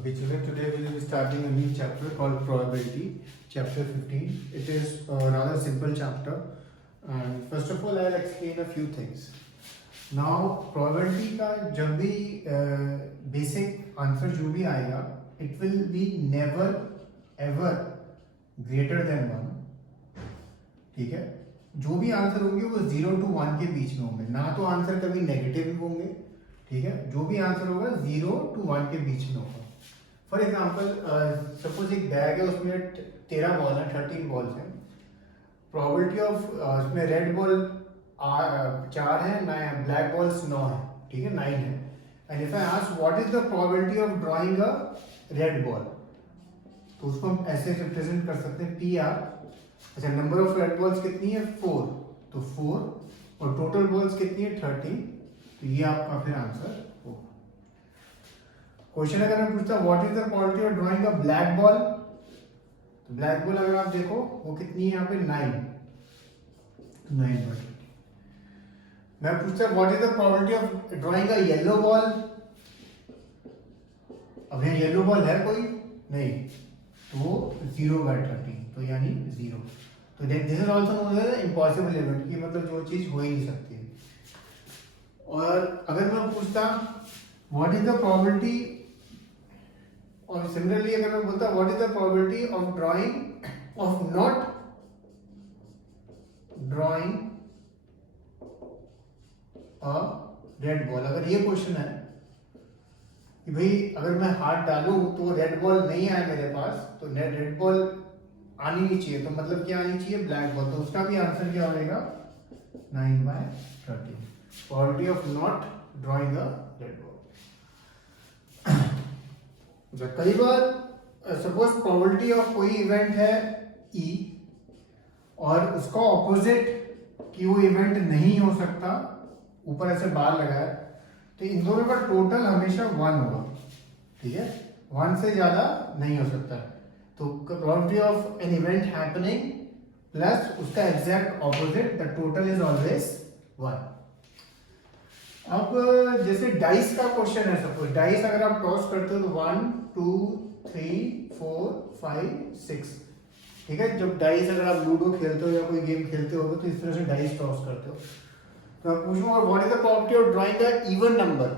Okay, children, today we will be starting a new chapter called Probability, chapter 15. It is a rather simple chapter. And first of all, I'll explain a few things. Now, probability का जब भी basic answer जो भी आएगा, it will be never ever greater than 1. ठीक है? जो भी आंसर होंगे वो 0 to 1 के बीच में होंगे. ना तो आंसर कभी नेगेटिव होंगे. ठीक है? जो भी आंसर होगा 0 to 1 के बीच में होगा. फॉर एग्जाम्पल सपोज एक बैग है, उसमें 13 बॉल है, 13 बॉल्स हैं. प्रोबेबिलिटी ऑफ उसमें रेड बॉल 4 है, ब्लैक बॉल्स 9 है. ठीक है, 9 है. And if I ask what is the probability of drawing a red ball, तो उसको हम ऐसे रिप्रेजेंट कर सकते हैं PR. अच्छा, नंबर ऑफ रेड बॉल्स कितनी है? 4. तो 4 और टोटल बॉल्स कितनी है? 30. तो ये आपका फिर आंसर होगा. क्वेश्चन अगर मैं पूछता what is the probability of drawing a black ball, तो ब्लैक बॉल अगर आप देखो वो कितनी है यहाँ पे? 9. मैं पूछता what is the probability of drawing a yellow ball. अब यहाँ येलो बॉल है कोई? नहीं, तो 0/30, तो यानी 0. तो this is also known as impossible event, की मतलब जो चीज हो ही नहीं सकती है. और अगर मैं पूछता व्हाट इज द प्रोबेबिलिटी, और सिमिलरली अगर मैं बोलता what is the probability of drying of not drawing a red ball, अगर ये क्वेश्चन है कि भाई अगर मैं हाथ डालूं तो रेड बॉल नहीं आए मेरे पास, तो रेड बॉल आनी नहीं चाहिए, तो मतलब क्या आनी चाहिए? Black ball. तो उसका भी आंसर क्या होगा? 9/30. Probability of not drawing a red ball. कई बार सपोज प्रोबेबिलिटी ऑफ कोई इवेंट है E और उसका ऑपोजिट कि वो इवेंट नहीं हो सकता, ऊपर ऐसे बार लगा है, तो इन दोनों का टोटल हमेशा 1 होगा. ठीक है, 1 से ज्यादा नहीं हो सकता. तो probability of an event happening plus उसका exact opposite, the total is always 1. अब जैसे डाइस का क्वेश्चन है, सपोज डाइस अगर आप टॉस करते हो तो 1 2 3 4 5 6. ठीक है, जब डाइस अगर आप लूडो खेलते हो या कोई गेम खेलते हो तो इस तरह से डाइस टॉस करते हो. तो मैं पूछूंगा what is the probability of drawing a even number.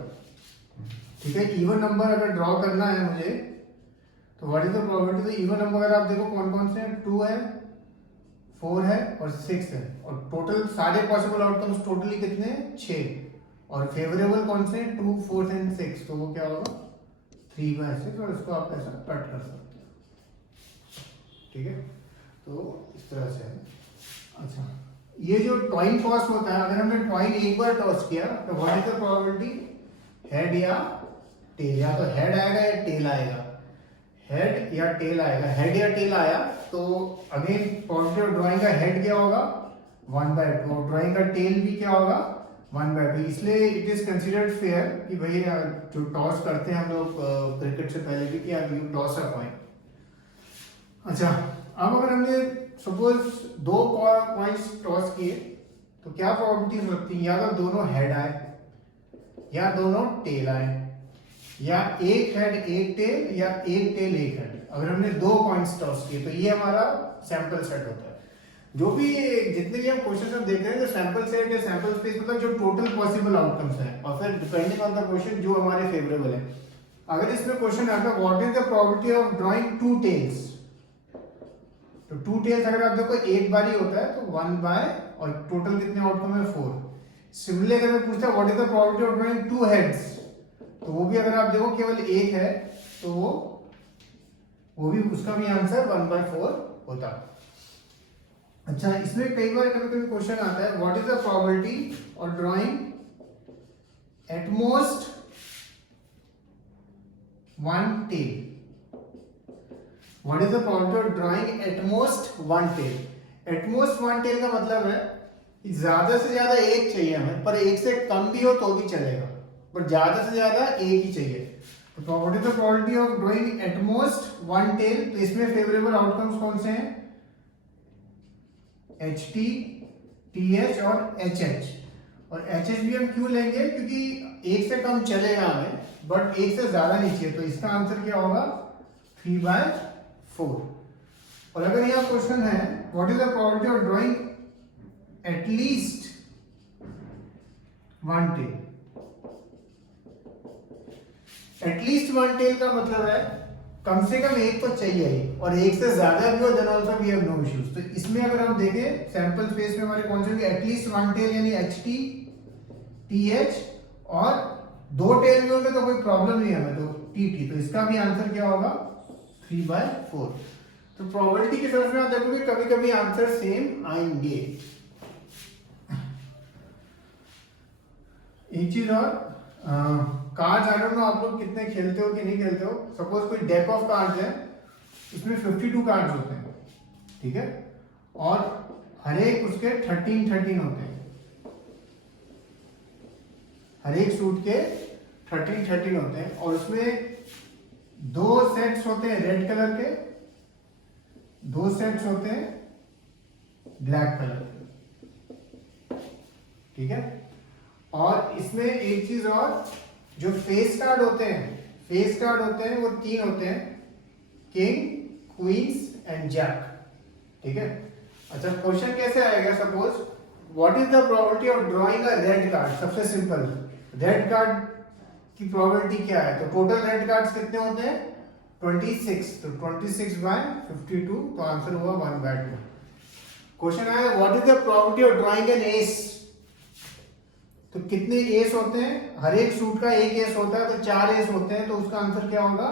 ठीक है, इवन नंबर अगर ड्रॉ करना है मुझे, तो व्हाट इज द प्रोबेबिलिटी. तो इवन नंबर अगर आप देखो कौन कौन से हैं, 2 है, 4 है और 6 है. और टोटल सारे पॉसिबल आउटकम्स टोटली कितने हैं? 6. और फेवरेबल कौन से हैं? 2 4 एंड 6. तो वो क्या होगा? 3/6. और इसको आप ऐसा कट कर सकते हो. ठीक है, तो इस तरह से है. अच्छा, ये जो टॉइन टॉस होता है, अगर हमने टॉइन एक बार टॉस किया तो what is the probability? Head या टेल. या तो हेड आएगा या टेल आएगा. हेड या टेल आएगा. हेड या टेल आया तो अगेन प्रोबेबिलिटी ऑफ ड्राइंग का हेड क्या होगा? 1/2. और ड्राइंग का टेल भी क्या होगा? 1/2. इसलिए इट इज कंसिडर्ड फेयर कि भाई जो टॉस करते हैं हम लोग क्रिकेट से पहले भी, कि आप यू टॉस अ कॉइन. अच्छा, अब अगर हमने सपोज 2 कॉइन्स टॉस किए तो क्या प्रोबेबिलिटीज होती है? या तो दोनों हेड आए, या दोनों टेल आए, या एक हेड एक टेल, या एक टेल एक हेड. अगर हमने 2 कॉइन्स टॉस किए तो ये हमारा सैंपल सेट होता है. जो भी जितने भी हम क्वेश्चन हम देख रहे हैं, जो सैंपल सेट या सैंपल स्पेस, मतलब जो टोटल पॉसिबल आउटकम्स हैं, और फिर डिपेंडिंग ऑन द क्वेश्चन जो हमारे फेवरेबल है. अगर इसमें क्वेश्चन आता है what is the probability of drawing 2 tails, तो 2 टेल्स अगर आप देखो एक बार ही होता है, तो 1/, और टोटल कितने आउटकम है? 4. सिमिलरली अगर मैं पूछता what is the probability of drawing 2 heads, तो वो भी अगर आप देखो केवल एक है, तो वो भी उसका भी आंसर 1/4 होता. अच्छा, इसमें कई बार कभी कभी क्वेश्चन आता है what is the probability of drawing at most 1 tail. What is the probability of drawing at most 1 tail. At most 1 tail का मतलब है कि ज्यादा से ज्यादा एक चाहिए हमें, पर एक से कम भी हो तो भी चलेगा, पर ज्यादा से ज्यादा एक ही चाहिए. तो what is the probability of drawing at most 1 tail. तो इसमें फेवरेबल आउटकम्स कौन से हैं? HT, TH और HH. और HH भी हम क्यों लेंगे? क्योंकि एक से कम चलेगा हमें, बट एक से ज्यादा नहीं चाहिए, तो इसका आंसर क्या होगा 3/4। और अगर यहाँ क्वेश्चन है what is the probability of drawing at least one tail, at least one tail का मतलब है कम से कम एक तो चाहिए ही, और एक से ज्यादा भी हो then also we have no issues. तो इसमें अगर हम देखें सैंपल स्पेस में हमारे कौन से होंगे, एटलीस्ट वन टेल यानी HT TH, और दो टेल भी होंगे तो कोई प्रॉब्लम नहीं है हमें, तो TT। तो इसका भी आंसर क्या होगा 3/4। तो प्रोबेबिलिटी के सर्च में आप देखोगे कभी कभी आंसर सेम आएंगे। एक चीज और, कार्ड्स आई डोंट नो आप लोग कितने खेलते हो कि नहीं खेलते हो। सपोज कोई डेक ऑफ कार्ड्स है, इसमें 52 कार्ड्स होते हैं, ठीक है, और हर एक उसके 13 होते हैं, हर एक सूट के 13 होते हैं, और उसमें दो सेट्स होते हैं रेड कलर के, दो सेट्स होते हैं ब्लैक कलर के, ठीक है। और इसमें एक चीज और, जो फेस कार्ड होते हैं, फेस कार्ड होते हैं वो 3 होते हैं, किंग, क्वींस एंड जैक, ठीक है। अच्छा क्वेश्चन कैसे आएगा, suppose what is the probability of drawing a red card. सबसे सिंपल, रेड कार्ड की प्रोबेबिलिटी क्या है, तो टोटल रेड कार्ड्स कितने होते हैं 26, तो 26/52, तो आंसर हुआ 1/2। क्वेश्चन आया what is the probability of drawing an ace, तो कितने एस होते हैं, हर एक सूट का एक एस होता है, तो 4 एस होते हैं, तो उसका आंसर क्या होगा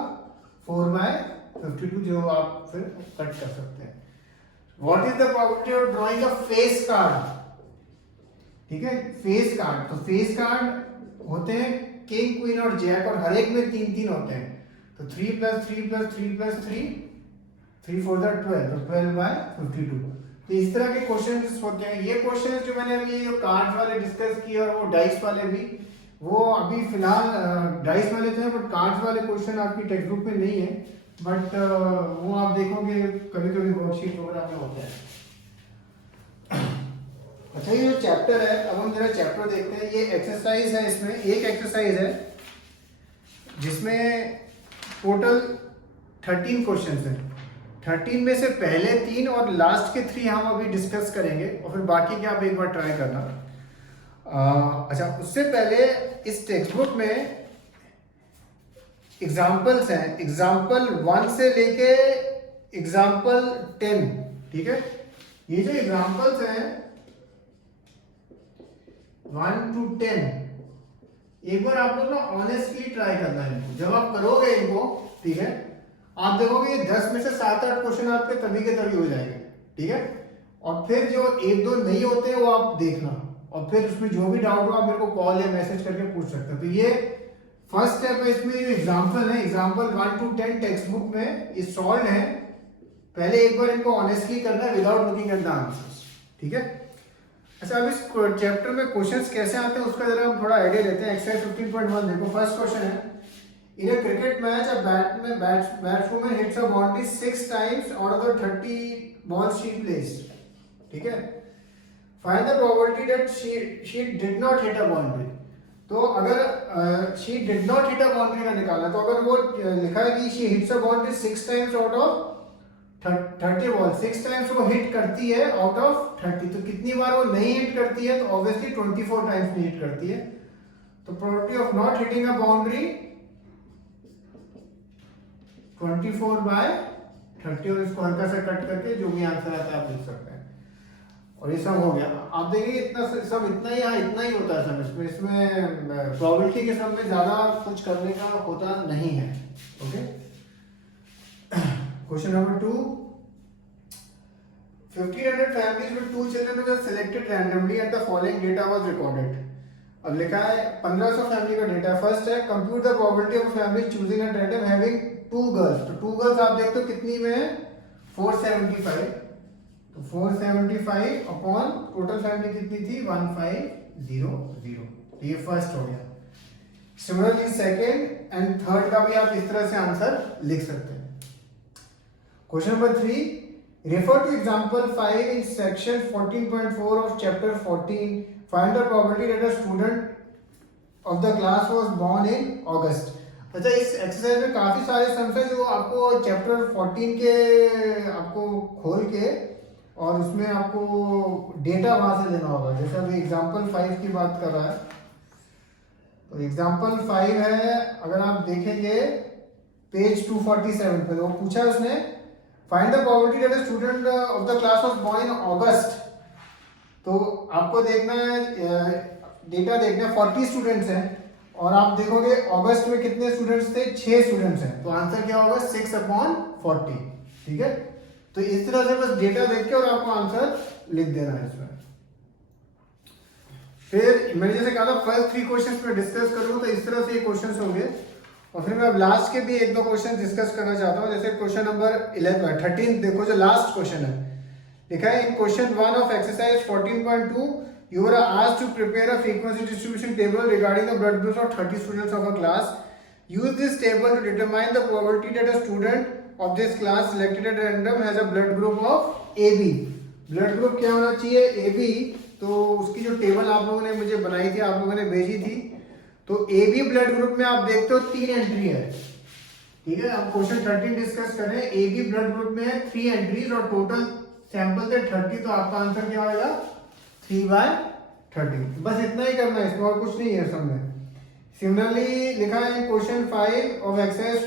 4/52, जो आप फिर कट कर सकते हैं। What is the probability of drawing a face card, ठीक है, फेस कार्ड, तो फेस कार्ड होते हैं किंग, क्वीन और जैक, और हर एक में 3 होते हैं, तो 3 + 3 + 3 + 3, 3 4 12, तो 12/52। तो इस तरह के क्वेश्चंस होते हैं। ये क्वेश्चंस जो मैंने अभी जो कार्ड्स वाले डिस्कस किए और वो डाइस वाले भी, वो अभी फिलहाल डाइस वाले थे, बट कार्ड्स वाले क्वेश्चन आपकी टेक्स्ट बुक में नहीं है, बट वो आप देखोगे कभी कभी वर्कशीट वगैरह में होता है। अच्छा ये जो चैप्टर है, अब हम जरा चैप्टर देखते हैं। ये एक्सरसाइज है, इसमें एक एक्सरसाइज है जिसमें टोटल 13 क्वेश्चंस हैं। 13 में से पहले 3 और लास्ट के 3 हम अभी डिस्कस करेंगे, और फिर बाकी के आप एक बार ट्राई करना। अच्छा उससे पहले इस टेक्स्ट बुक में एग्जाम्पल्स हैं, एग्जाम्पल 1 से लेके एग्जाम्पल 10, ठीक है। ये जो एग्जाम्पल्स हैं 1 to 10, एक बार आप लोग ना ऑनेस्टली ट्राई करना है इनको। जब आप करोगे इनको, ठीक है, आप देखोगे 10 में से 7-8 क्वेश्चन आपके तभी के तभी हो जाएंगे, ठीक है। और फिर जो 1-2 नहीं होते वो आप देखना, और फिर उसमें जो भी डाउट हो आप मेरे को कॉल या मैसेज करके पूछ सकते हो। तो ये फर्स्ट स्टेप है, इसमें जो एग्जाम्पल है, एग्जाम्पल 1 to 10 टेक्स्ट बुक में ये सॉल्व है। पहले एक बार इनको ऑनेस्टली करना है without looking at the answers, ठीक है। अच्छा अब इस चैप्टर में क्वेश्चंस कैसे आते हैं उसका जरा हम थोड़ा आइडिया लेते हैं। एक्सरसाइज 15.1 देखो, फर्स्ट क्वेश्चन है, in a cricket match a batsman hits a boundary 6 times out of the 30 balls she placed, ठीक है। Find the probability that she did not hit a boundary. तो अगर she did not hit a boundary का निकालना, तो अगर वो लिखा है कि she hits a boundary 6 times out of 30 ball, 6 times वो हिट करती है आउट ऑफ 30, तो कितनी बार वो नहीं हिट करती है, तो ऑब्वियसली 24 टाइम्स नहीं हिट करती है। तो probability of not hitting a boundary 24/30, और इसको हल्का सा कट करके जो भी आंसर आता है आप लिख सकते हैं। और ये सब हो गया। आप देखिए इतना सब इतना ही, इतना ही होता है सब इसमें प्रोबेबिलिटी के सब में ज्यादा कुछ करने का होता नहीं है, okay. Question number 2, 1500 families with 2 children were selected randomly and the following data was recorded. अब लिखा है 1500 फैमिली का डेटा। फर्स्ट है compute the probability of family choosing at random having 2 girls. तो 2 गर्ल्स आप देखते हो कितनी में है 475, तो 475 अपॉन टोटल फैमिली कितनी थी 1500। तो ये फर्स्ट हो गया। सिमिलरली सेकंड एंड थर्ड का भी आप इस तरह से आंसर लिख सकते हैं। Question number 3, refer to example 5 in section 14.4 of chapter 14. Find the probability that a student of the class was born in August. अच्छा, इस एक्सरसाइज में काफी सारे सम्स है जो आपको चैप्टर 14 के आपको खोल के और उसमें आपको डेटा वहां से लेना होगा। जैसे अभी एग्जांपल 5 की बात कर रहा है, तो एग्जांपल 5 है, अगर आप देखेंगे पेज 247 पे, वो पूछा है उसने, find the probability that a student of the class was born in August. तो आपको देखना है, डेटा देखना है, 40 स्टूडेंट्स हैं और आप देखोगे अगस्त में कितने स्टूडेंट्स थे, 6 स्टूडेंट्स हैं, तो आंसर क्या होगा 6/40। ठीक है, तो इस तरह से बस डेटा देख के और आपको आंसर लिख देना है इसमें। फिर मैंने जैसे कहा था फर्स्ट 3 क्वेश्चंस में डिस्कस करूंगा, तो इस तरह से ये क्वेश्चंस होंगे और फिर मैं अब लास्ट के भी 1-2 क्वेश्चन डिस्कस करना चाहता हूं। जैसे क्वेश्चन नंबर 13 देखो, जो लास्ट क्वेश्चन है, लिखा है in question 1 of exercise 14.2 you were asked to prepare a frequency distribution table regarding the blood groups of 30 students of a class. Use this table to determine the probability that a student of this class selected at random has a blood group of AB. blood group क्या होना चाहिए, AB। तो उसकी जो table आप लोगों ने मुझे बनाई थी, आप लोगों ने भेजी थी, तो AB ब्लड ग्रुप में आप देखते हो 3 एंट्री है। ठीक है, अब क्वेश्चन 13 डिस्कस कर रहे हैं, AB ब्लड ग्रुप में है 3 एंट्रीज और टोटल सैंपल थे 30, तो आपका आंसर क्या होगा 3/30। बस इतना ही करना है, इसमें और कुछ नहीं है समझ। सिमिलरली लिखा है question 5 of exercise,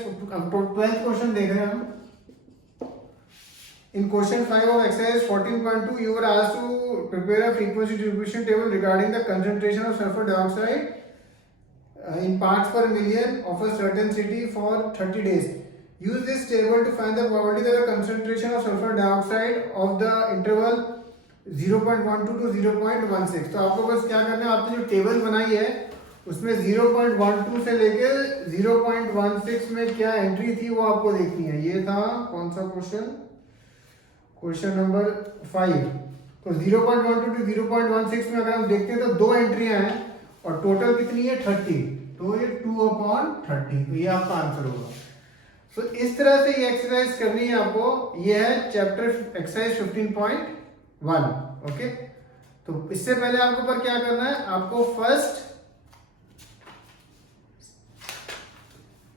12th question देख रहे हैं हम। In question 5 of exercise 14.2 you were asked to prepare a frequency distribution table regarding the concentration of sulphur dioxide in parts per million of a certain city for 30 days. Use this table to find the probability that the concentration of sulfur dioxide of the interval 0.12 to 0.16। तो आपको बस क्या करना है, आपने जो table बनाई है उसमें 0.12 से लेकर 0.16 में क्या एंट्री थी वो आपको देखनी है। ये था कौन सा क्वेश्चन, क्वेश्चन नंबर 5। तो 0.12 टू 0.16 में अगर हम देखते हैं तो 2 एंट्रियां हैं और टोटल कितनी है 30, तो ये 2/30, तो ये आपका आंसर होगा। सो इस तरह से ये एक्सरसाइज करनी है आपको। ये है चैप्टर एक्सरसाइज 15.1। ओके, तो इससे पहले आपको पर क्या करना है, आपको फर्स्ट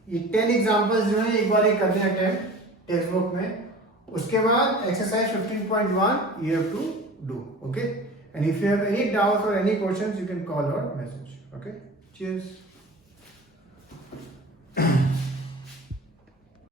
ये 10 एग्जांपल्स जो है एक बार ही करने हैं टेक्स्ट बुक में, उसके बाद exercise 15.1 you have to do. Okay, and if you have any doubts or any questions you can call or message. Okay, cheers.